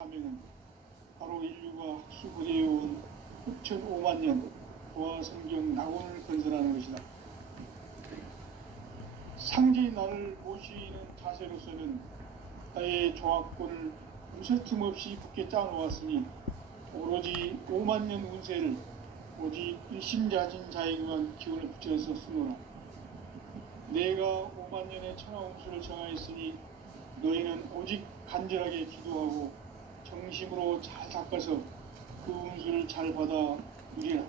하면은 바로 인류가 학수부대해온 흑천 5만 년 도화 성경 낙원을 건설하는 것이다. 상지 나를 모시는 자세로서는 나의 조합권을 무쇠틈 없이 굳게 짜놓았으니 오로지 5만 년 운세를 오직 일심자진 자에게만 기운을 붙여서 쓰노라. 내가 5만 년의 천하 운수를 정하였으니 너희는 오직 간절하게 기도하고 정심으로 잘 닦아서 그 운수를 잘 받아 누리라.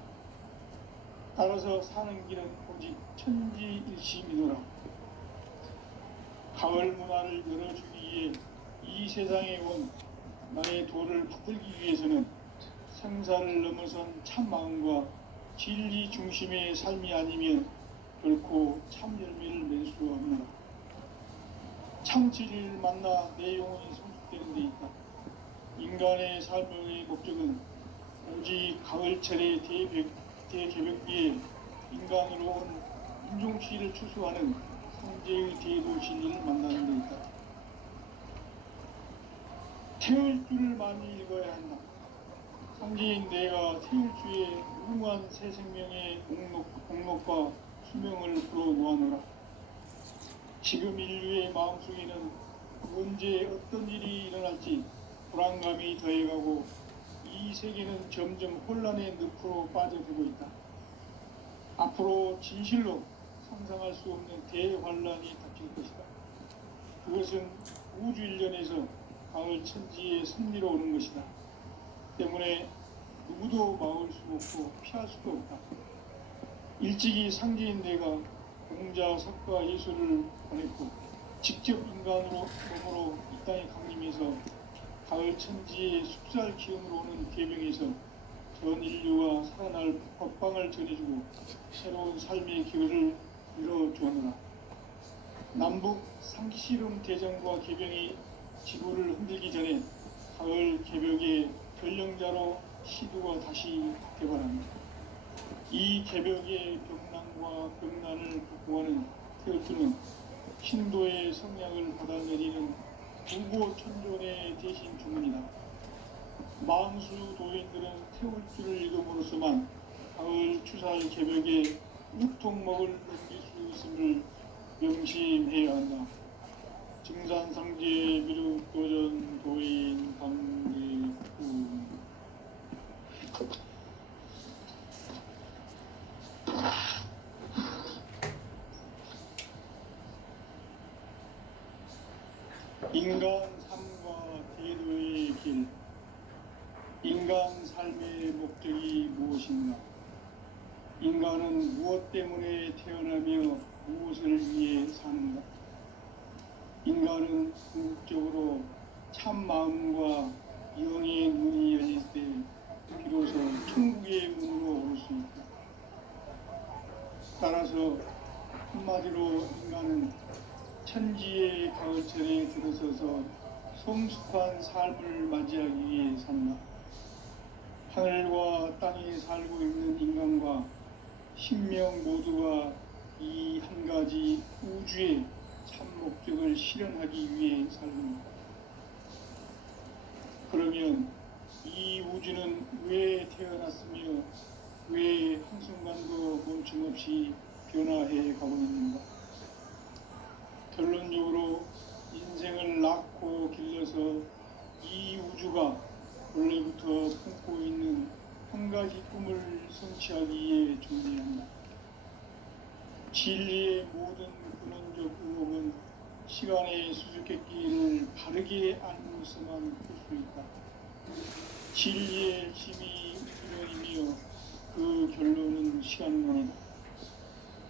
따라서 사는 길은 오직 천지일심이노라. 가을 문화를 열어주기 위해 이 세상에 온 나의 도를 받들기 위해서는 생사를 넘어선 참 마음과 진리 중심의 삶이 아니면 결코 참 열매를 맺을 수 없노라. 참 진리를 만나 내 영혼이 성숙되는 데 있다. 인간의 삶의 목적은 오직 가을철의 대개벽비에 인간으로 온 인종시를 추수하는 성제의 대도 진리를 만나는 데 있다. 태을 줄을 많이 읽어야 한다. 상지인 내가 태을 주에 무궁한 새 생명의 공록과 수명을 불어놓아노라. 지금 인류의 마음속에는 언제 어떤 일이 일어날지 불안감이 더해가고 이 세계는 점점 혼란의 늪으로 빠져들고 있다. 앞으로 진실로 상상할 수 없는 대환란이 닥칠 것이다. 그것은 우주 일련에서 가을 천지의 섭리로 오는 것이다. 때문에 누구도 막을 수 없고 피할 수도 없다. 일찍이 상지인 내가 공자, 석가, 예술을 보냈고 직접 인간으로 몸으로 이 땅에 강림해서 가을 천지의 숲살 기운으로 오는 계명에서 전 인류가 살아날 법방을 전해주고 새로운 삶의 기회를 이뤄주었노라. 남북 상시름 대전과 개병이 지구를 흔들기 전에 가을 개벽의 결령자로 시두가 다시 개발합니다. 이 개벽의 병난과 병난을 극복하는 태울주는 신도의 성량을 받아내리는 무고 천존의 대신 주문이다. 만수 도인들은 태울주를 읽음으로써만 가을 추살 개벽에 육통목을 넘길 수 있음을 명심해야 한다. 증산상제 미륵도전 도인 강제구 인간 삶과 대도의 길. 인간 삶의 목적이 무엇인가? 인간은 무엇 때문에 태어나며 무엇을 위해 사는가? 인간은 궁극적으로 참 마음과 영의 문이 열릴 때 비로소 천국의 문으로 올 수 있다. 따라서 한마디로 인간은 천지의 가을철에 들어서서 성숙한 삶을 맞이하기 위해 산다. 하늘과 땅에 살고 있는 인간과 신명 모두가 이 한 가지 우주의 참 목적을 실현하기 위해 살는다. 그러면 이 우주는 왜 태어났으며 왜 한순간도 멈춤없이 변화해 가고 있는가? 결론적으로 인생을 낳고 길러서 이 우주가 원래부터 품고 있는 한 가지 꿈을 성취하기 위해 존재한다. 진리의 모든 근원적 의혹은 시간의 수수께끼를 바르게 알고서만 풀 수 있다. 진리의 힘이 근원이며 그 결론은 시간론이다.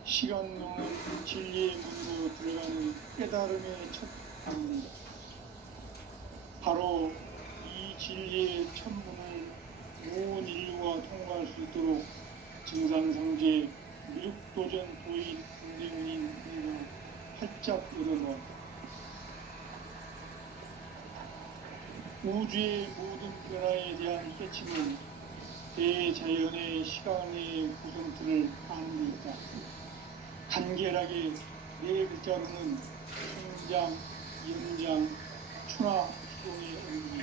시간론은 진리의 문으로 들어가는 깨달음의 첫 방문이다. 바로 이 진리의 첫 문을 온 인류가 통과할 수 있도록 증산상제 미륵도전 도인 군대군인 우리가 활짝 열어놓았다. 우주의 모든 변화에 대한 깨침은 대자연의 시간의 구성틀을 아는 데 있다. 간결하게 네 글자로는 성장, 연장, 춘화, 수종의 의미.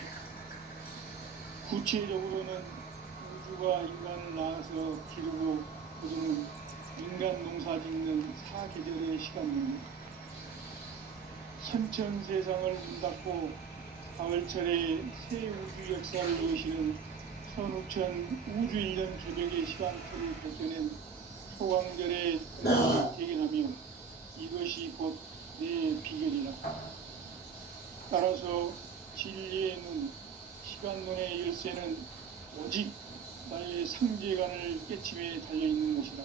구체적으로는 우주가 인간을 낳아서 기르고 거두는 인간 농사 짓는 사계절의 시간입니다. 선천 세상을 문 닫고 가을철에 새 우주 역사를 이루시는 선우천 우주 1년 개벽의 시간표를 벗겨낸 소강절의 꿈을 재견하며 이것이 곧 내 비결이라. 따라서 진리의 눈, 시간론의 열쇠는 오직 나의 상제관을 깨침에 달려있는 것이다.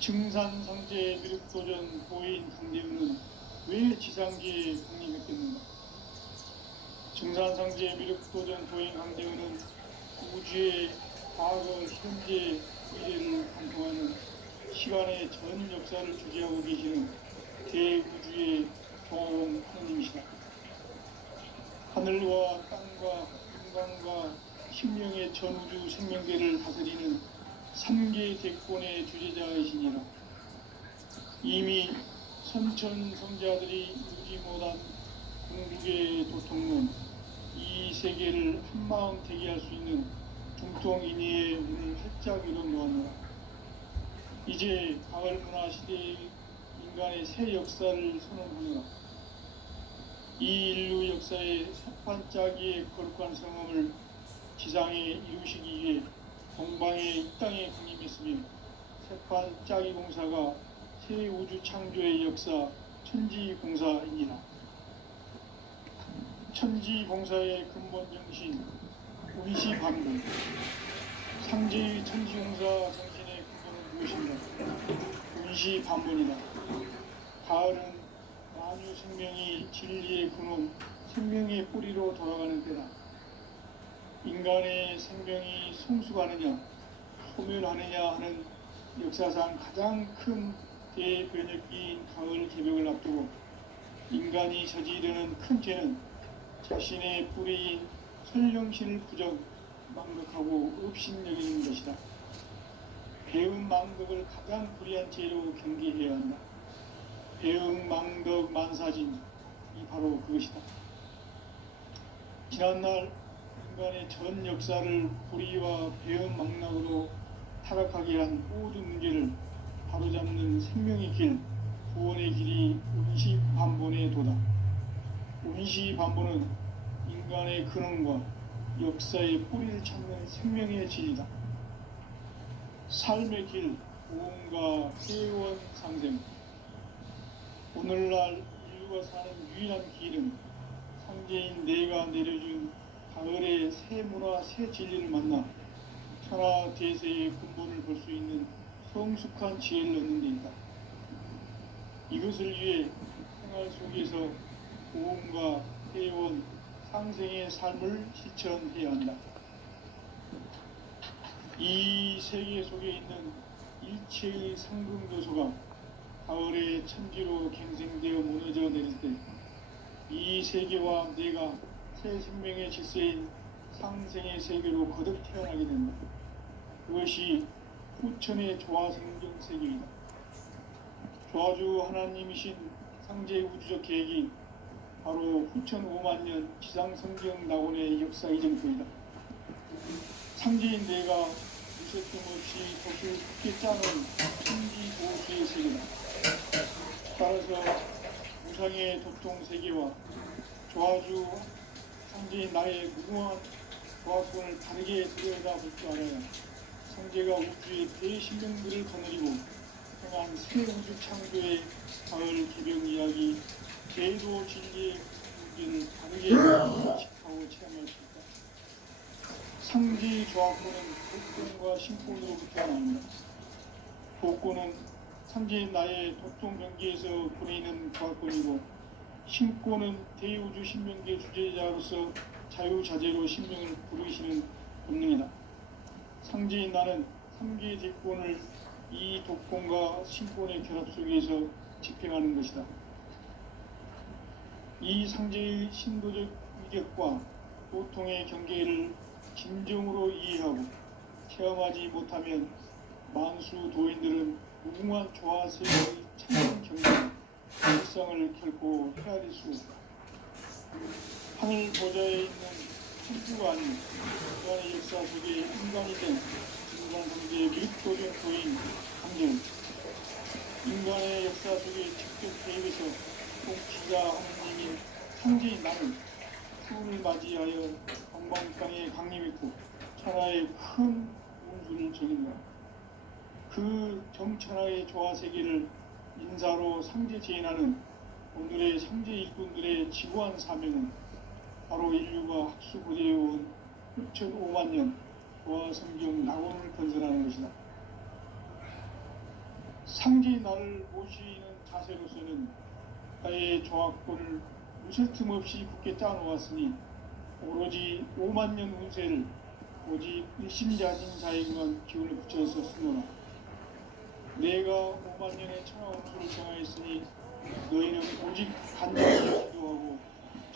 증산상제 미륵도전 보인 강대우는 왜 지상계에 국립했겠는가? 증산상제 미륵도전 보인 강대우는 우주의 과거, 현재, 미래를 관통하는 시간의 전 역사를 주재하고 계시는 대우주의 종합원 하느님이시다. 하늘과 땅과 인간과 신명의 전우주 생명계를 다스리는 3계 대권의 주재자이시니라. 이미 선천성자들이 이루지 못한 궁극의 도통론, 이 세계를 한마음 대기할 수 있는 중통인의의 문을 활짝 열어놓았노라. 이제 가을 문화 시대의 인간의 새 역사를 선언하노라. 이 인류 역사의 새판짜기의 거룩한 성험을 지상에 이루시기 위해 동방의 이 땅에 군림했으며 새판짜기 공사가 새 우주 창조의 역사 천지공사이니라. 천지공사의 근본 정신 운시반분, 상제의 천지공사 정신의 근본은 무엇인가? 운시반분이다. 가을은 만유 생명이 진리의 근원, 생명의 뿌리로 돌아가는 때다. 인간의 생명이 성숙하느냐, 소멸하느냐 하는 역사상 가장 큰 대변혁기인 가을 개벽을 앞두고 인간이 저지르는 큰 죄는 자신의 뿌리인 설령신을 부정, 망덕하고 업신여기는 것이다. 배음 망덕을 가장 불의한 죄로 경계해야 한다. 배음 망덕 만사진이 바로 그것이다. 지난날 인간의 전 역사를 불의와 배음 망락으로 타락하게 한 모든 문제를 바로잡는 생명의 길, 구원의 길이 운시반본의 도다. 운시반본은 인간의 근원과 역사의 뿌리를 찾는 생명의 진리다. 삶의 길, 보험과 회원 상생. 오늘날 인류가 사는 유일한 길은 상제인 내가 내려준 가을의 새 문화, 새 진리를 만나 천하 대세의 근본을 볼 수 있는 성숙한 지혜를 얻는 데이다. 이것을 위해 생활 속에서 보험과 회원, 상생의 삶을 실천해야 한다. 이 세계 속에 있는 일체의 상승도소가 가을의 천지로 갱생되어 무너져 내릴 때 이 세계와 내가 새 생명의 질서인 상생의 세계로 거듭 태어나게 된다. 그것이 후천의 조화생경 세계이다. 조화주 하나님이신 상제의 우주적 계획이 바로 후천 5만 년 지상성경 낙원의 역사 이정표이다. 상제인 내가 무색김 없이 돛을 굳게 짜는 천지보수의 세계다. 따라서 무상의 도통 세계와 조화주 상제인 나의 무궁한 조화권을 다르게 들여다볼 줄 알아야 상제가 우주의 대신명들을 거느리고 행한 새 우주 창조의 가을 개벽 이야기, 제도 진리의 문제를 다르게 인식하고 체험할 수 있다. 상지 조합권은 독권과 신권으로부터 나옵니다. 독권은 상제인 나의 도통 경계에서 보내는 조합권이고, 신권은 대우주 신명계 주제자로서 자유자재로 신명을 부르시는 본능이다. 상제인 나는 3개 대권을 이 독권과 신권의 결합 속에서 집행하는 것이다. 이 상제의 신도적 위력과 보통의 경계를 진정으로 이해하고 체험하지 못하면 만수 도인들은 무궁한 조화세의 참된 경계, 일상을 결코 헤아릴 수 없다. 하늘 보좌에 있는 천주가 아닌 인간의 역사 속에 인간이 된 인간관계의 밀도적인 관계는 인간의 역사 속에 직접 개입해서 통치자 하느님인 상제인 나는 추운을 맞이하여 방방땅에 강림했고 천하의 큰 운수를 전했노라. 그 정천하의 조화세계를 인사로 상제 제인하는 오늘의 상제 일꾼들의 지구한 사명은 바로 인류가 학수고대해온 6,5만 년 조화성경 낙원을 건설하는 것이다. 상제 나를 모시는 자세로서는 나의 조화권을 무술 틈 없이 굳게 짜놓았으니 오로지 5만 년 운세를 오직 일심자진 자에게만 기운을 붙여서 쓰노라. 내가 5만 년의 천하 운수를 정하였으니 너희는 오직 간절히 기도하고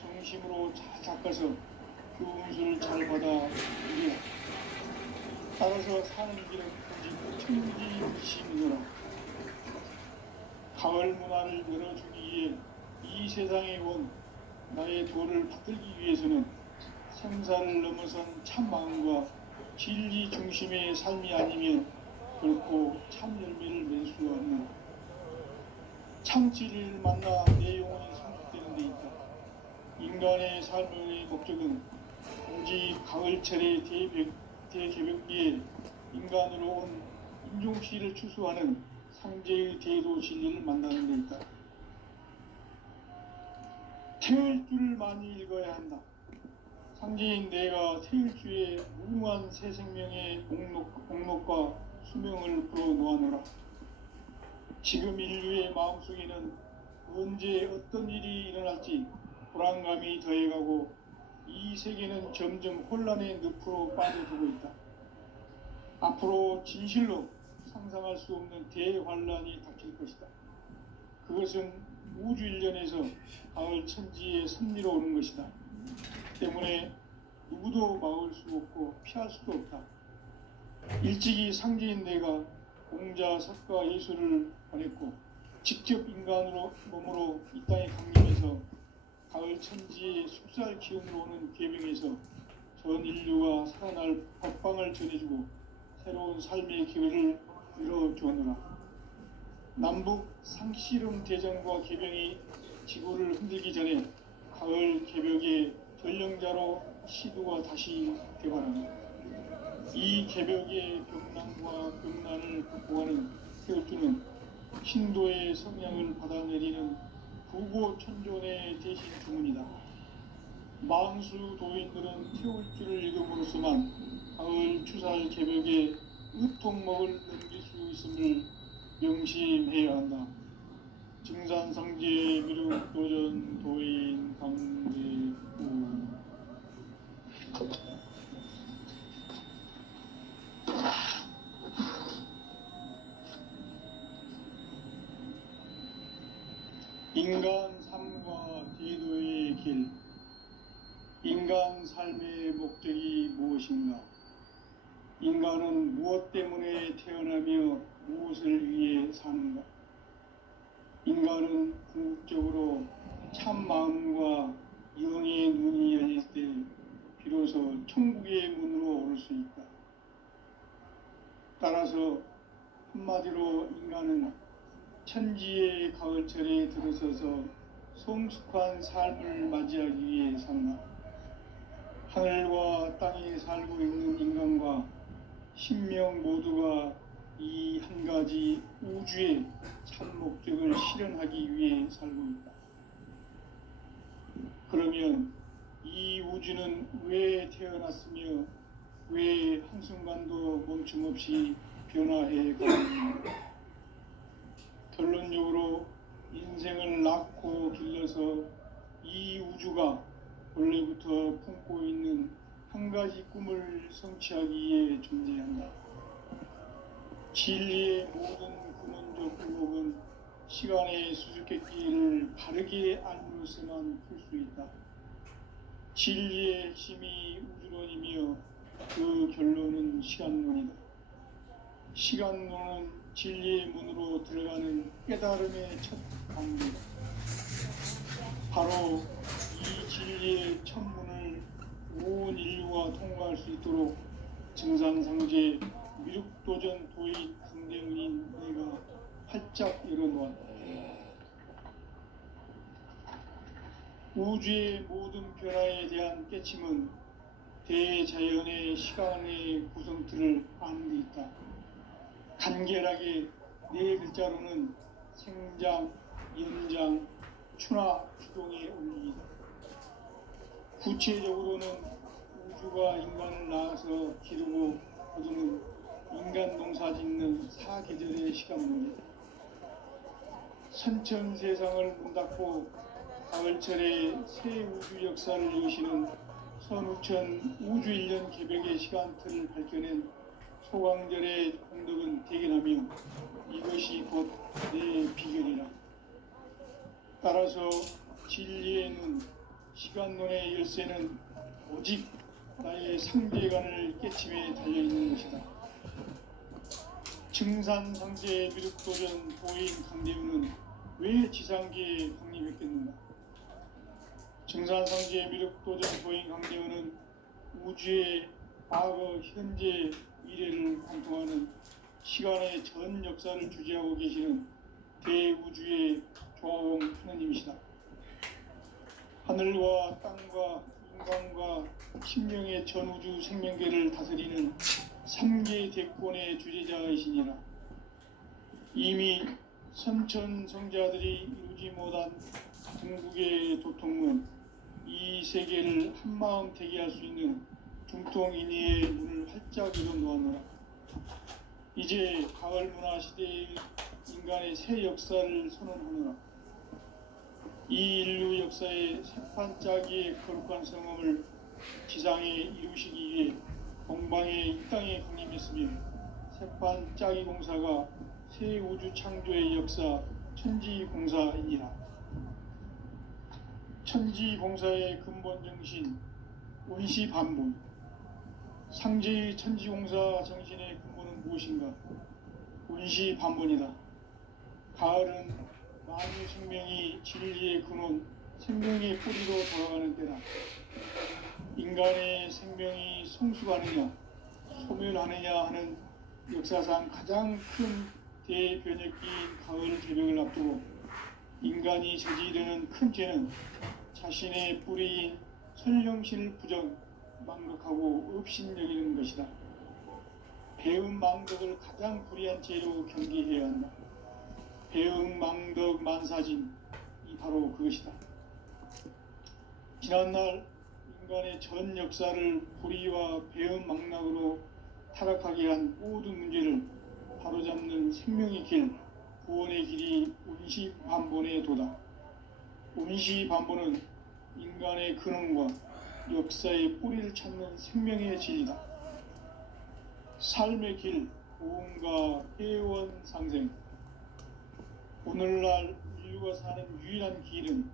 정심으로 잘 닦아서 그 운수를 잘 받아 이기라. 따라서 사는 길은 오직 천지의심이노라. 가을 문화를 열어주기 위해 이 세상에 온 나의 도를 붙들기 위해서는 생사를 넘어선 참 마음과 진리 중심의 삶이 아니면 결코 참 열매를 맺을 수 없는 참 진리를 만나 내 영혼이 성숙되는 데 있다. 인간의 삶의 목적은 오직 가을철의 대개벽기에 인간으로 온 인종씨를 추수하는 상제의 대도 진리를 만나는 데 있다. 태을 줄을 많이 읽어야 한다. 상제인 내가 태일주의 무궁한 새 생명의 목록과 수명을 불어놓아노라. 지금 인류의 마음속에는 언제 어떤 일이 일어날지 불안감이 더해가고 이 세계는 점점 혼란의 늪으로 빠져들고 있다. 앞으로 진실로 상상할 수 없는 대환란이 닥칠 것이다. 그것은 우주 일련에서 가을 천지의 섭리로 오는 것이다. 때문에 누구도 막을 수 없고 피할 수도 없다. 일찍이 상제인 내가 공자, 석가, 예수를 보냈고 직접 인간으로 몸으로 이 땅에 강림해서 가을 천지의 숲살 기운으로 오는 계명에서 전 인류가 살아날 법방을 전해주고 새로운 삶의 기회를 열어주었노라. 남북 상씨름 대전과 개병이 지구를 흔들기 전에 가을 개벽의 전령자로 시두가 다시 되바라니 이 개벽의 병난과 병난을 극복하는 태울주는 신도의 성향을 받아내리는 부고천존의 대신 주문이다. 망수 도인들은 태울주를 읽음으로써만 가을 추살 개벽의 으통목을 넘길 수 있음을 명심해야 한다. 증산상제 미륵 도전 도인 강대우 인간 삶과 대도의 길. 인간 삶의 목적이 무엇인가? 인간은 무엇 때문에 태어나며 무엇을 위해 사는가? 인간은 궁극적으로 참 마음과 영의 눈이 열릴 때 비로소 천국의 문으로 오를 수 있다. 따라서 한마디로 인간은 천지의 가을철에 들어서서 성숙한 삶을 맞이하기 위해 산다. 하늘과 땅에 살고 있는 인간과 신명 모두가 이 한 가지 우주의 참 목적을 실현하기 위해 살고 있다. 그러면 이 우주는 왜 태어났으며 왜 한순간도 멈춤없이 변화해 가고 있는가? 결론적으로 인생을 낳고 길러서 이 우주가 원래부터 품고 있는 한 가지 꿈을 성취하기 위해 존재한다. 진리의 모든 근원적 굴곡은 시간의 수수께끼를 바르게 알므로서만 풀 수 있다. 진리의 핵심이 우주론이며 그 결론은 시간론이다. 시간론은 진리의 문으로 들어가는 깨달음의 첫 단계다. 바로 이 진리의 첫 문을 온 넘어와 통과할 수 있도록 증산상제 미륵도전 도인 강대문인 내가 활짝 열어놓았다. 우주의 모든 변화에 대한 깨침은 대자연의 시간의 구성틀을 아는 데 있다. 간결하게 네 글자로는 생장, 연장, 추나 추동의 원리이다. 구체적으로는 우주가 인간을 낳아서 기르고 거두는 인간 농사 짓는 사계절의 시간문이다. 선천세상을 문닫고 가을철에 새 우주 역사를 여시는 선우천 우주일년 개벽의 시간틀을 밝혀낸 소강절의 공덕은 대견하며 이것이 곧 내 비결이라. 따라서 진리의 눈, 시간론의 열쇠는 오직 나의 상대관을 깨침에 달려있는 것이다. 증산상제 미륵도전 도인 강대우는 왜 지상계에 확립했겠는가? 증산상제 미륵도전 도인 강대우는 우주의 과거, 현재, 미래를 관통하는 시간의 전 역사를 주재하고 계시는 대우주의 조화원 하느님이시다. 하늘과 땅과 인간과 신명의 전우주 생명계를 다스리는 3계 대권의 주재자이시니라. 이미 선천성자들이 이루지 못한 궁극의 도통은 이 세계를 한마음 되게 할 수 있는 중통인의의 문을 활짝 열어놓았노라. 이제 가을 문화 시대의 인간의 새 역사를 선언하노라. 이 인류 역사의 새판짜기의 거룩한 성험을 지상에 이루시기 위해 동방의 이 땅에 강림했으며 새판짜기 공사가 새 우주 창조의 역사 천지공사이니라. 천지공사의 근본 정신 원시반본. 상제의 천지공사 정신의 근본은 무엇인가? 원시반본이다. 가을은 만유 생명이 진리의 근원, 생명의 뿌리로 돌아가는 때다. 인간의 생명이 성숙하느냐, 소멸하느냐 하는 역사상 가장 큰 대변혁기인 가을 개벽을 앞두고 인간이 저지르는 큰 죄는 자신의 뿌리인 설령신을 부정, 망덕하고 업신여기는 것이다. 배음 망덕을 가장 불의한 죄로 경계해야 한다. 배음 망덕 만사진이 바로 그것이다. 지난날 인간의 전 역사를 불의와 배음 망락으로 타락하게 한 모든 문제를 바로잡는 생명의 길, 구원의 길이 원시반본의 도다. 원시반본은 인간의 근원과 역사의 뿌리를 찾는 생명의 진리다. 삶의 길, 고음과 회원 상생. 오늘날 인류가 사는 유일한 길은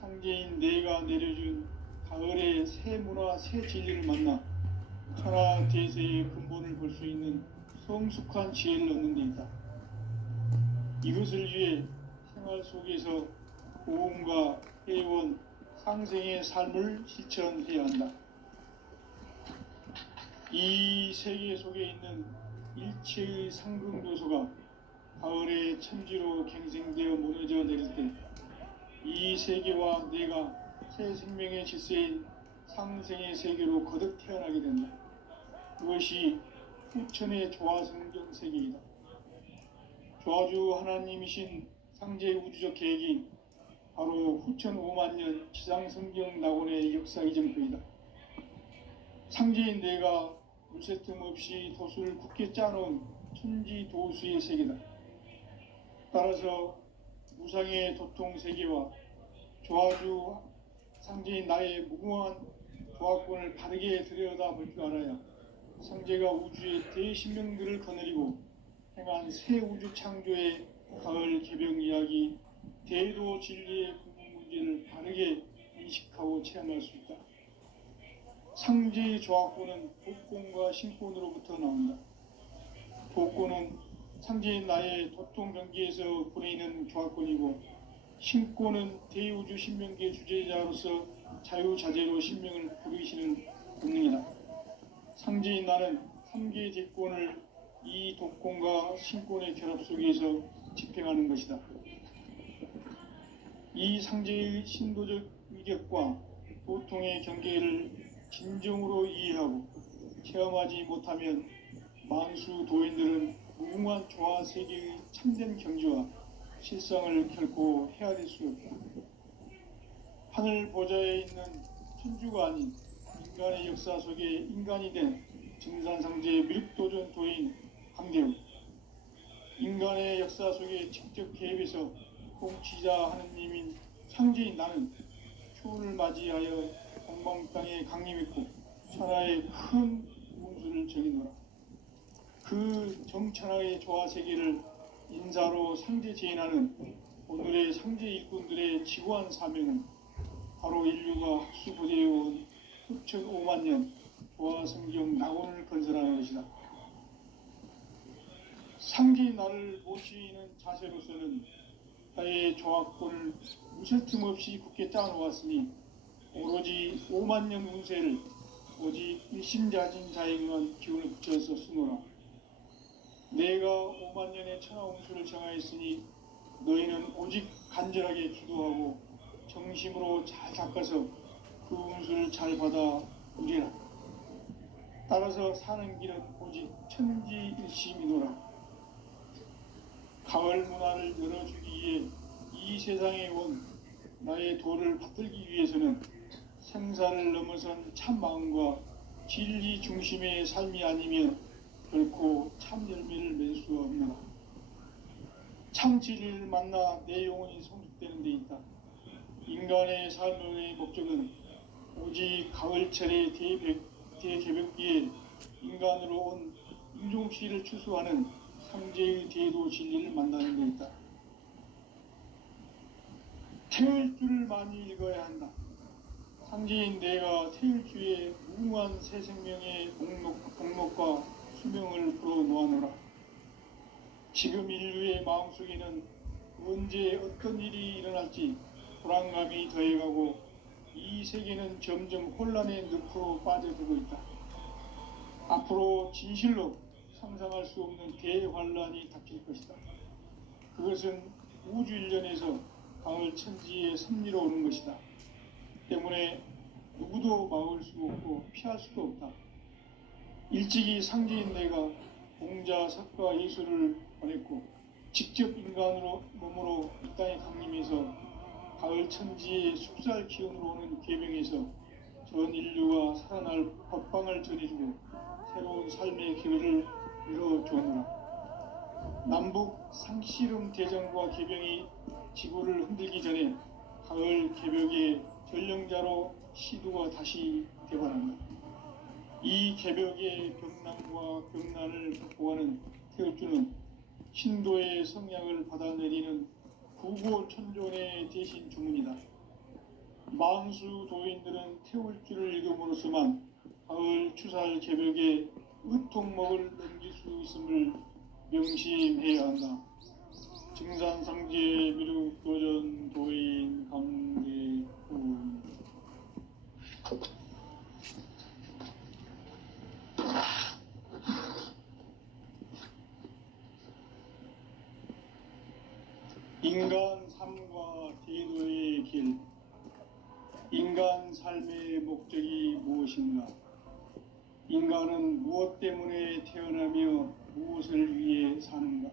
상제인 내가 내려준 가을의 새 문화, 새 진리를 만나 천하 대세의 근본을 볼 수 있는 성숙한 지혜를 얻는 데 있다. 이것을 위해 생활 속에서 고음과 회원, 상생의 삶을 실천해야 한다. 이 세계 속에 있는 일체의 상승도소가 가을의 천지로 갱생되어 무너져 내릴 때 이 세계와 내가 새 생명의 질서인 상생의 세계로 거듭 태어나게 된다. 그것이 후천의 조화성경 세계이다. 조화주 하나님이신 상제의 우주적 계획이 바로 후천 5만년 지상성경 낙원의 역사 이정표이다. 상제인 내가 물새 틈 없이 도수를 굳게 짜놓은 천지도수의 세계다. 따라서 무상의 도통 세계와 조화주 상제인 나의 무궁한 조화권을 바르게 들여다볼 줄 알아야 상제가 우주의 대신명들을 거느리고 행한 새 우주 창조의 가을 개벽 이야기, 대도 진리의 궁극 문제를 바르게 인식하고 체험할 수 있다. 상제의 조화권은 복권과 신권으로부터 나온다. 복권은 상제인 나의 도통병기에서 보내는 조화권이고, 신권은 대우주 신명계 주제자로서 자유자재로 신명을 부르시는 본능이다. 상제인 나는 3계 제권을 이 독권과 신권의 결합 속에서 집행하는 것이다. 이 상제의 신도적 위력과 도통의 경계를 진정으로 이해하고 체험하지 못하면 만수 도인들은 무궁한 조화 세계의 참된 경지와 실상을 결코 헤아릴 수 없다. 하늘 보좌에 있는 천주가 아닌 인간의 역사 속에 인간이 된 증산상제의 미륵도전 도인 강대우, 인간의 역사 속에 직접 개입해서 통치자 하느님인 상제인 나는 초를 맞이하여 동방 땅에 강림했고 천하의 큰 운수를 정해놓아 그 정천하의 조화 세계를 인사로 상제 제인하는 오늘의 상제 일꾼들의 지고한 사명은 바로 인류가 학수부대해온 흡천 5만 년 조화 성경 낙원을 건설하는 것이다. 상제인 나를 모시는 자세로서는 나의 조합권을 무슨 틈 없이 굳게 짜놓았으니 오로지 5만 년 운세를 오직 일심자진 자에게만 기운을 붙여서 쓰노라. 내가 5만 년의 천하 운수를 정하였으니 너희는 오직 간절하게 기도하고 정심으로 잘 닦아서 그 운수를 잘 받아 누리라. 따라서 사는 길은 오직 천지일심이노라. 가을 문화를 열어주기 위해 이 세상에 온 나의 도를 받들기 위해서는 생사를 넘어선 참 마음과 진리 중심의 삶이 아니면 결코 참 열매를 맺을 수 없노라. 참 진리를 만나 내 영혼이 성숙되는 데 있다. 인간의 삶의 목적은 오직 가을철의 대개벽기에 인간으로 온 인종씨를 추수하는 상제의 대도 진리를 만나는 데 있다. 태일주를 많이 읽어야 한다. 상제인 내가 태일주의 무궁한 새 생명의 목록과 수명을 풀어놓아노라. 지금 인류의 마음속에는 언제 어떤 일이 일어날지 불안감이 더해가고 이 세계는 점점 혼란의 늪으로 빠져들고 있다. 앞으로 진실로 상상할 수 없는 대환란이 닥칠 것이다. 그것은 우주 일련에서 가을 천지의 섭리로 오는 것이다. 때문에 누구도 막을 수 없고 피할 수도 없다. 일찍이 상제인 내가 공자, 석가, 예수를 보냈고 직접 인간으로 몸으로 이 땅에 강림해서 가을 천지의 숲살 기운으로 오는 계명에서 전 인류가 살아날 법방을 전해주고 새로운 삶의 기회를 열어주었노라. 남북 상씨름 대전과 개병이 지구를 흔들기 전에 가을 개벽의 전령자로 시도가 다시 되어간다. 이 개벽의 병난과 병난을 극복하는 태울주는 신도의 성량을 받아내리는 구고천존의 대신 주문이다. 만수 도인들은 태울주를 읽음으로써만 가을 추살 개벽의 의통목을 넘길 수 있음을 명심해야 한다. 증산상제 미륵도전 도인 강대훈. 인간 삶과 대도의 길. 인간 삶의 목적이 무엇인가? 인간은 무엇 때문에 태어나며 무엇을 위해 사는가?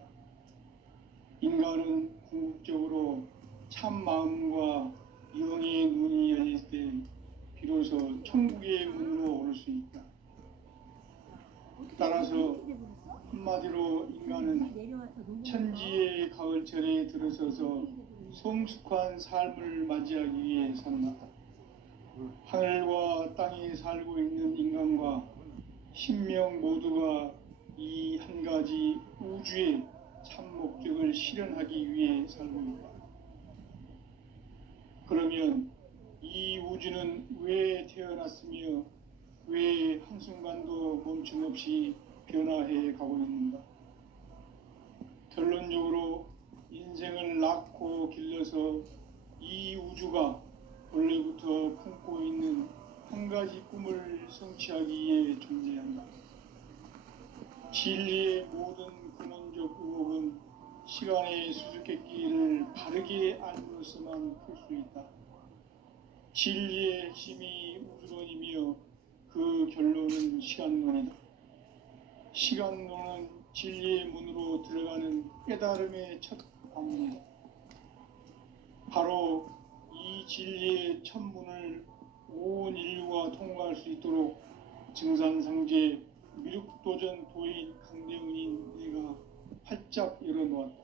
인간은 궁극적으로 참 마음과 영의 눈이 열릴 때 비로소 천국의 문으로 오를 수 있다. 따라서 한마디로 인간은 천지의 가을철에 들어서서 성숙한 삶을 맞이하기 위해 산다. 하늘과 땅에 살고 있는 인간과 신명 모두가 이 한 가지 우주의 참 목적을 실현하기 위해 살고 있다. 그러면 이 우주는 왜 태어났으며 왜 한순간도 멈춤없이 변화해 가고 있는가? 결론적으로 인생을 낳고 길러서 이 우주가 원래부터 품고 있는 한 가지 꿈을 성취하기 위해 존재한다. 진리의 모든 근원적 의혹은 시간의 수수께끼를 바르게 알므로서만 풀 수 있다. 진리의 핵심이 우주론이며 그 결론은 시간론이다. 시간론은 진리의 문으로 들어가는 깨달음의 첫 방문이다. 바로 이 진리의 첫 문을 온 인류가 통과할 수 있도록 증산상제 미륵도전 도인 강대훈인 내가 활짝 열어놓았다.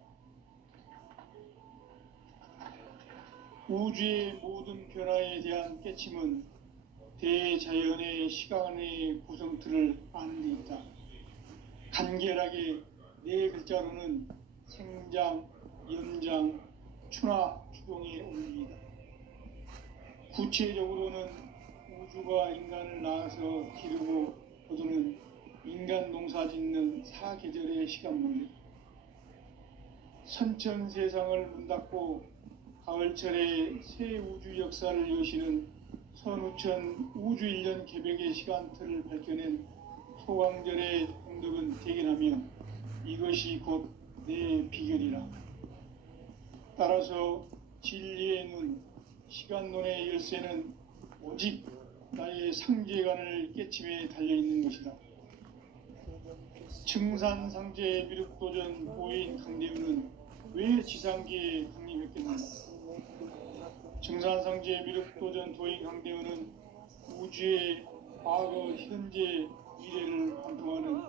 우주의 모든 변화에 대한 깨침은 대자연의 시간의 구성틀을 아는 데 있다. 간결하게 네 글자로는 생장, 연장, 추나 추동의 원리이다. 구체적으로는 우주가 인간을 낳아서 기르고 거두는 인간 농사 짓는 사계절의 시간문제, 선천 세상을 문 닫고 가을철에 새 우주 역사를 여시는 선우천 우주 1년 개벽의 시간틀을 밝혀낸 소강절의 공덕은 대견하며 이것이 곧 내 비결이라. 따라서 진리의 눈, 시간론의 열쇠는 오직 나의 상제관을 깨침에 달려있는 것이다. 증산상제 미륵도전 도인 강대훈은 왜 지상계에 강림했겠는가? 증산상제 미륵도전 도인 강대훈은 우주의 과거, 현재, 미래를 관통하는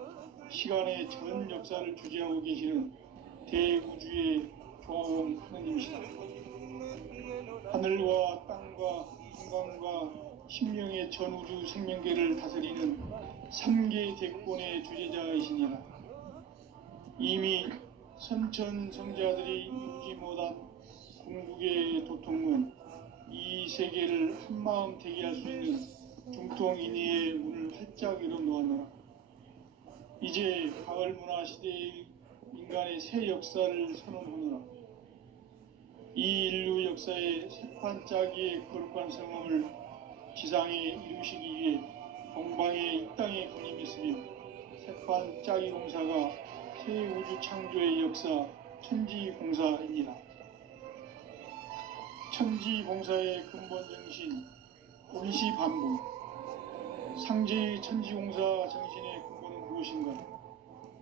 시간의 전 역사를 주재하고 계시는 대우주의 조화원 하느님이시다. 하늘과 땅과 인간과 심령의 전우주 생명계를 다스리는 3계 대권의 주제자이시니라. 이미 선천성자들이 이루지 못한 궁극의 도통문, 이 세계를 한마음 되게 할 수 있는 중통인의의 문을 활짝 열어놓았노라. 이제 가을 문화 시대의 인간의 새 역사를 선언하노라. 이 인류 역사의 새판짜기의 거룩한 성험을 지상에 이루시기 위해 동방의 이 땅에 강림했으며 새판짜기 공사가 새 우주 창조의 역사 천지공사입니다. 천지공사의 근본 정신 온시반분, 상제의 천지공사 정신의 근본은 무엇인가?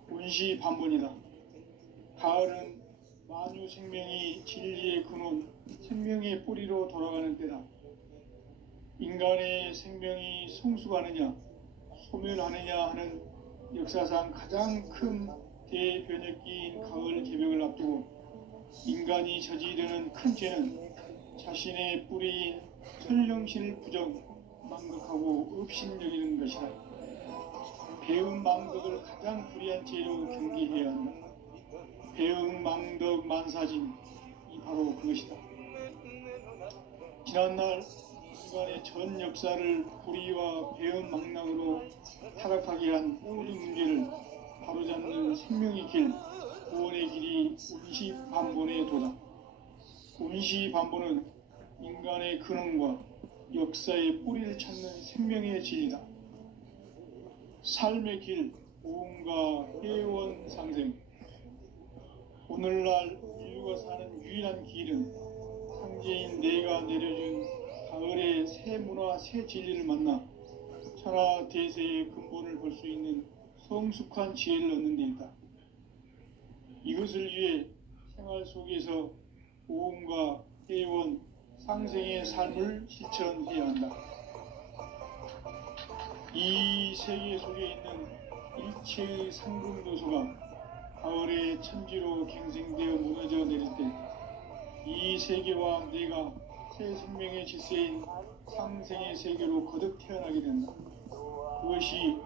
온시반분이다. 가을은 만유 생명이 진리의 근원, 생명의 뿌리로 돌아가는 때다. 인간의 생명이 성숙하느냐, 소멸하느냐 하는 역사상 가장 큰 대변혁기인 가을 개벽을 앞두고 인간이 저지르는 큰 죄는 자신의 뿌리인 설령신을 망각하고 업신여기는 것이다. 배음 망덕을 가장 불의한 죄로 경계해야 한다. 배음 망덕 만사진, 이 바로 그것이다. 지난날 인간의 전 역사를 불의와 배음 망락으로 타락하게 한 모든 문제를 바로잡는 생명의 길, 구원의 길이 온시반본의 도다. 온시반본은 인간의 근원과 역사의 뿌리를 찾는 생명의 진리다. 삶의 길, 오음과 회원 상생. 오늘날 인류가 사는 유일한 길은 상제인 내가 내려준 가을의 새 문화, 새 진리를 만나 천하 대세의 근본을 볼 수 있는 성숙한 지혜를 얻는 데 있다. 이것을 위해 생활 속에서 오음과 회원, 상생의 삶을 실천해야 한다. 이 세계 속에 있는 일체의 상금 요소가 가을의 천지로 갱생되어 무너져 내릴 때 이 세계와 내가 새 생명의 질서인 상생의 세계로 거듭 태어나게 된다. 그것이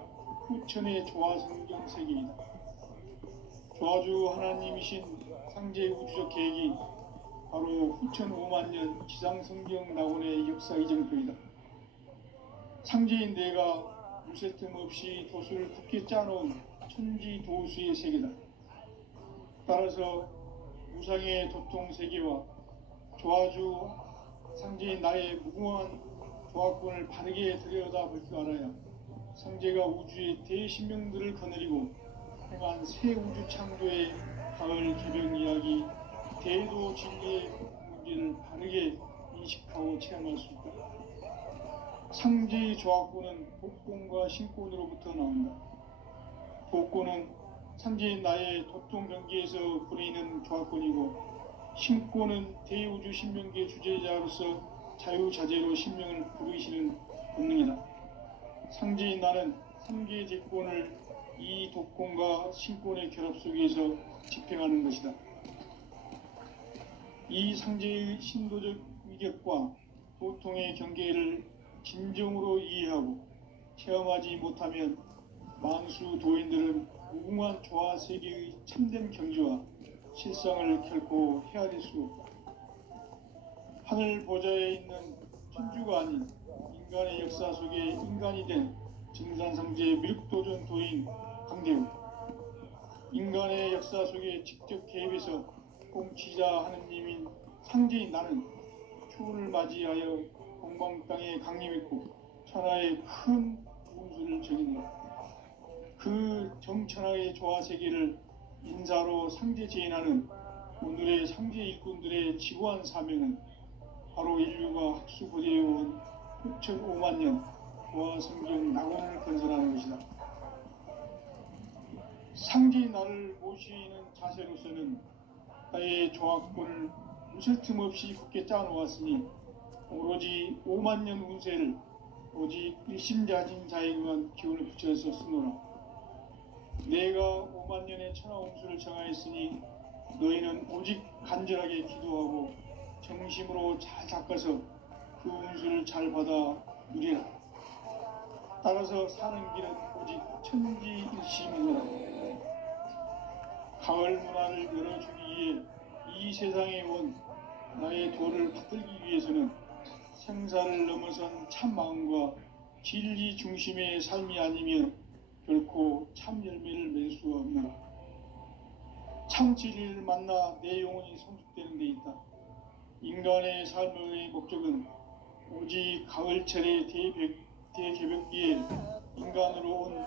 후천의 조화성경 세계이다. 조화주 하나님이신 상제 우주적 계획이 바로 후천 5만년 지상성경 낙원의 역사 이정표이다. 상제인 내가 무쇠 틈 없이 도수를 굳게 짜놓은 천지 도수의 세계다. 따라서 무상의 도통 세계와 조화주 상제인 나의 무궁한 조화권을 바르게 들여다볼 줄 알아야 상제가 우주의 대신명들을 거느리고 행한 새 우주 창조의 가을 개벽 이야기, 대도 진리의 문제를 바르게 인식하고 체험할 수 있다. 상제의 조합구는 복권과 신권으로부터 나온다. 복권은 상제의 나의 도통 경계에서 부리는 조합권이고, 신권은 대우주 신명기의 주제자로서 자유자재로 신명을 부르시는 본능이다. 상제인 나는 3개의 제권을 이 독권과 신권의 결합 속에서 집행하는 것이다. 이 상제의 신도적 위격과 도통의 경계를 진정으로 이해하고 체험하지 못하면 만수 도인들은 무궁한 조화 세계의 참된 경지와 실상을 결코 헤아릴 수 없다. 하늘 보좌에 있는 천주가 아닌 인간의 역사 속에 인간이 된 증산상제의 미륵도전 도인 강대우, 인간의 역사 속에 직접 개입해서 공치자 하느님인 상제인 나는 추후를 맞이하여 동방 땅에 강림했고 천하의 큰 운수를 정했노라. 그 정천하의 조화세계를 인사로 상제 제인하는 오늘의 상제 일꾼들의 지고한 사명은 바로 인류가 학수고대해온 6,500만 년 조화성경 낙원을 건설하는 것이다. 상제의 나를 모시는 자세로서는 나의 조합권을 무술 틈 없이 굳게 짜놓았으니 오로지 5만 년 운세를 오직 일심자진 자에게만 기운을 붙여서 쓰노라. 내가 5만 년의 천하 운수를 정하였으니 너희는 오직 간절하게 기도하고 정심으로 잘 닦아서 그 운수를 잘 받아 누리라. 따라서 사는 길은 오직 천지일심이노라. 가을 문화를 열어주기 위해 이 세상에 온 나의 도를 받들기 위해서는 생사를 넘어선 참 마음과 진리 중심의 삶이 아니면 결코 참 열매를 맺을 수가 없노라. 참 진리를 만나 내 영혼이 성숙되는 데 있다. 인간의 삶의 목적은 오직 가을철의 대개벽기에 인간으로 온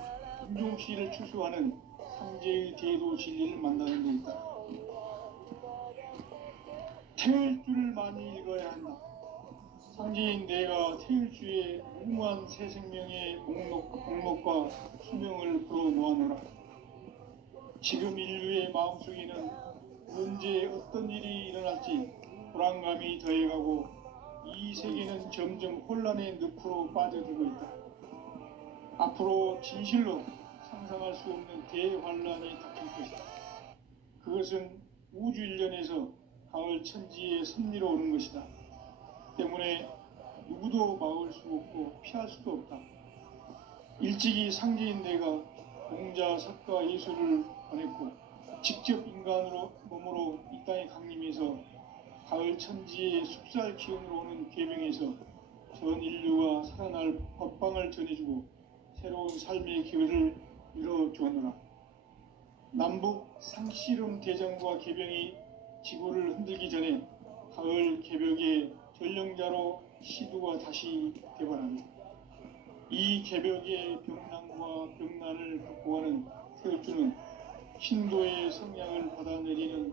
인종시를 추수하는 상제의 대도 진리를 만나는 데 있다. 태일주를 많이 읽어야 한다. 상제인 내가 태일주의 무궁한 새 생명의 목록과 수명을 풀어놓아노라. 지금 인류의 마음속에는 언제 어떤 일이 일어날지 불안감이 더해가고 이 세계는 점점 혼란의 늪으로 빠져들고 있다. 앞으로 진실로 상상할 수 없는 대환란이 닥칠 것이다. 그것은 우주 일련에서 가을 천지의 섭리로 오는 것이다. 때문에 누구도 막을 수 없고 피할 수도 없다. 일찍이 상제인 내가 공자, 석가, 예술을 보냈고 직접 인간으로 몸으로 이 땅에 강림해서 가을 천지의 숲살 기운으로 오는 계명에서 전 인류가 살아날 법방을 전해주고 새로운 삶의 기회를 이뤄주었노라. 남북 상씨름 대전과 개병이 지구를 흔들기 전에 가을 개벽의 전령자로 시두가 다시 되발합니다. 이 개벽의 병난과 병난을 극복하는 태울주는 신도의 성량을 받아내리는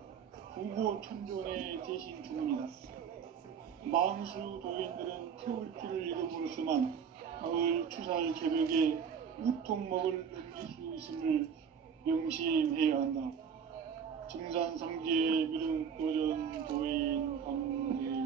구고천존의 대신 주문이다. 만수 도인들은 태울주를 이름으로서만 가을 추살 개벽의 우통목을 넘길 수 있음을 명심해야 한다. 증산상제의 미륵도전 도인 강대우.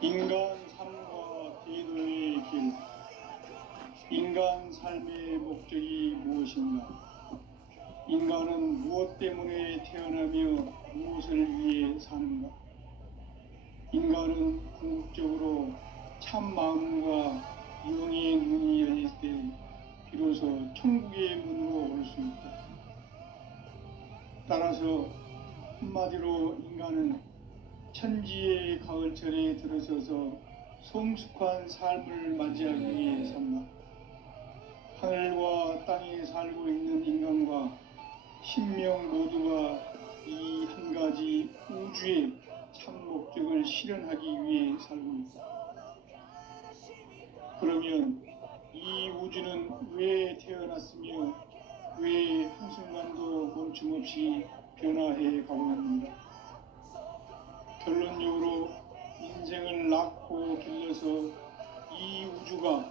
인간 삶과 대도의 길. 인간 삶의 목적이 무엇인가? 인간은 무엇 때문에 태어나며 무엇을 위해 사는가? 인간은 궁극적으로 참 마음과 영의 문이 열릴 때 비로소 천국의 문으로 올 수 있다. 따라서 한마디로 인간은 천지의 가을철에 들어서서 성숙한 삶을 맞이하기 위해 산다. 하늘과 땅에 살고 있는 인간과 신명 모두가 이 한 가지 우주의 참 목적을 실현하기 위해 살고 있다. 그러면 이 우주는 왜 태어났으며 왜 한순간도 멈춤없이 변화해 가고 있는가? 결론적으로 인생을 낳고 길러서 이 우주가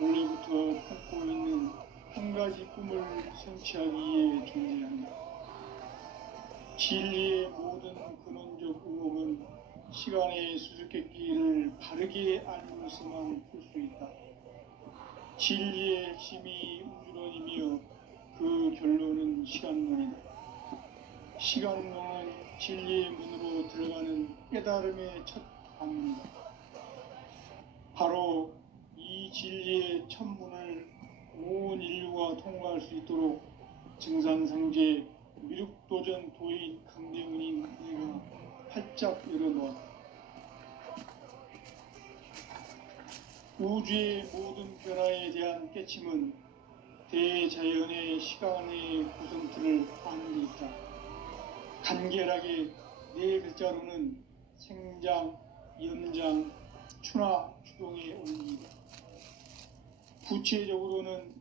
원래부터 품고 있는 한 가지 꿈을 성취하기 위해 존재한다. 진리의 모든 근원적 의혹은 시간의 수수께끼를 바르게 알면서만 풀 수 있다. 진리의 핵심이 우주론이며 그 결론은 시간론이다. 시간론은 진리의 문으로 들어가는 깨달음의 첫 방문이다. 바로 이 진리의 첫 문을 온 인류가 통과할 수 있도록 증산상제 미륵도전 도인 강대훈인 내가 활짝 열어놓았다. 우주의 모든 변화에 대한 깨침은 대자연의 시간의 구성틀을 아는 데 있다. 간결하게 네 글자로는 생장, 연장, 추나 추동의 원리이다. 구체적으로는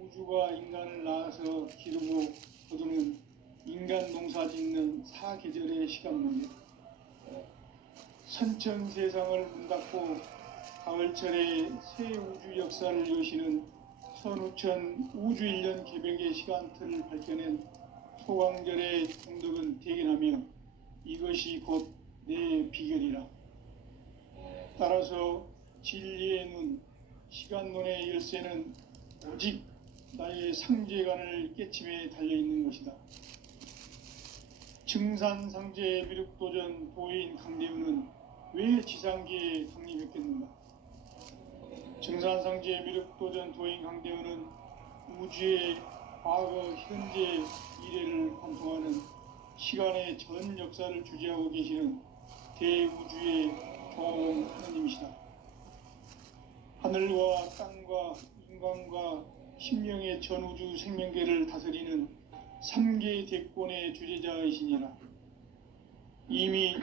우주가 인간을 낳아서 기르고 거두는 인간 농사 짓는 사계절의 시간문이다. 선천세상을 문닫고 가을철에 새 우주 역사를 여시는 선우천 우주일년 개벽의 시간틀을 밝혀낸 소광절의 공덕은 대견하며 이것이 곧 내 비결이라. 따라서 진리의 눈, 시간론의 열쇠는 오직 나의 상제관을 깨침에 달려있는 것이다. 증산상제 미륵도전 도인 강대훈은 왜 지상계에 강림했겠는가? 증산상제 미륵도전 도인 강대훈은 우주의 과거, 현재, 미래를 관통하는 시간의 전 역사를 주재하고 계시는 대우주의 종 하느님이시다. 하늘과 땅과 인간과 심령의 전우주 생명계를 다스리는 3개 대권의 주재자이시니라. 이미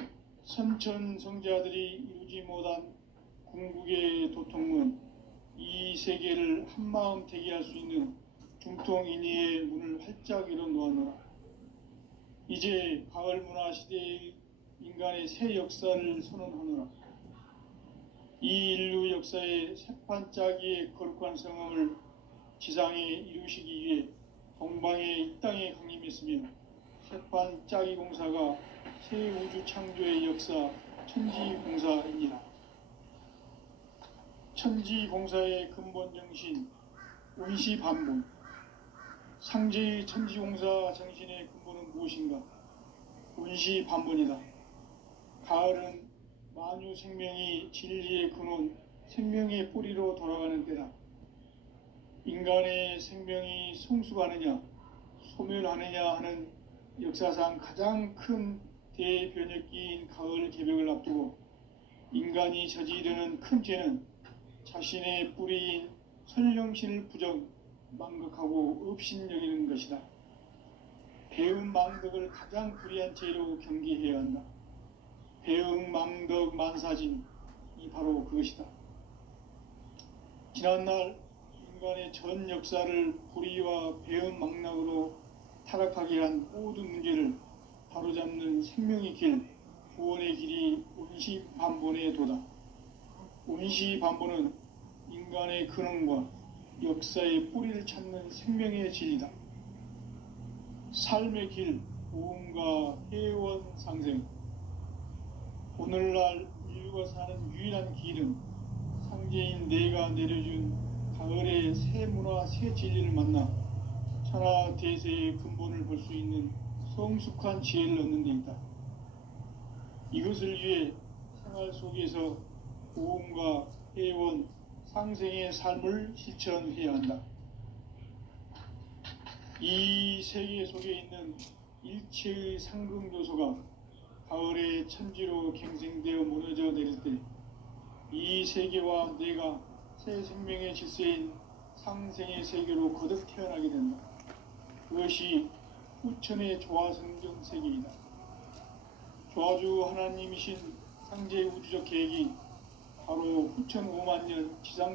선천성자들이 이루지 못한 궁극의 도통문, 이 세계를 한마음 대기할 수 있는 중통인의의 문을 활짝 열어놓았노라. 이제 가을 문화 시대의 인간의 새 역사를 선언하노라. 이 인류 역사의 새판짜기의 거룩한 성함을 지상에 이루시기 위해 동방의 이 땅에 강림했으며 새판짜기 공사가 새 우주 창조의 역사 천지공사이니라. 천지공사의 근본 정신 운시반본, 상제의 천지공사 정신의 근본은 무엇인가? 운시반본이다. 가을은 만유 생명이 진리의 근원, 생명의 뿌리로 돌아가는 때다. 인간의 생명이 성숙하느냐, 소멸하느냐 하는 역사상 가장 큰 대변혁기인 가을 개벽을 앞두고 인간이 저지르는 큰 죄는 자신의 뿌리인 선령신을 부정, 망극하고 업신여기는 것이다. 배음 망덕을 가장 불의한 죄로 경계해야 한다. 배음 망덕 만사진, 이 바로 그것이다. 지난날 인간의 전 역사를 불의와 배음 망락으로 타락하게 한 모든 문제를 바로잡는 생명의 길, 구원의 길이 운시반본의 도다. 운시반본은 인간의 근원과 역사의 뿌리를 찾는 생명의 진리다. 삶의 길, 보험과 회원 상생. 오늘날 인류가 사는 유일한 길은 상제인 내가 내려준 가을의 새 문화, 새 진리를 만나 천하 대세의 근본을 볼 수 있는 성숙한 지혜를 얻는 데 있다. 이것을 위해 생활 속에서 보험과 회원, 상생의 삶을 실천해야 한다. 이 세계 속에 있는 일체의 상극 요소가 가을의 천지로 갱생되어 무너져 내릴 때 이 세계와 내가 새 생명의 질서인 상생의 세계로 거듭 태어나게 된다. 그것이 후천의 조화성경 세계이다. 조화주 하나님이신 상제 우주적 계획이 바로 후천 5만 년 지상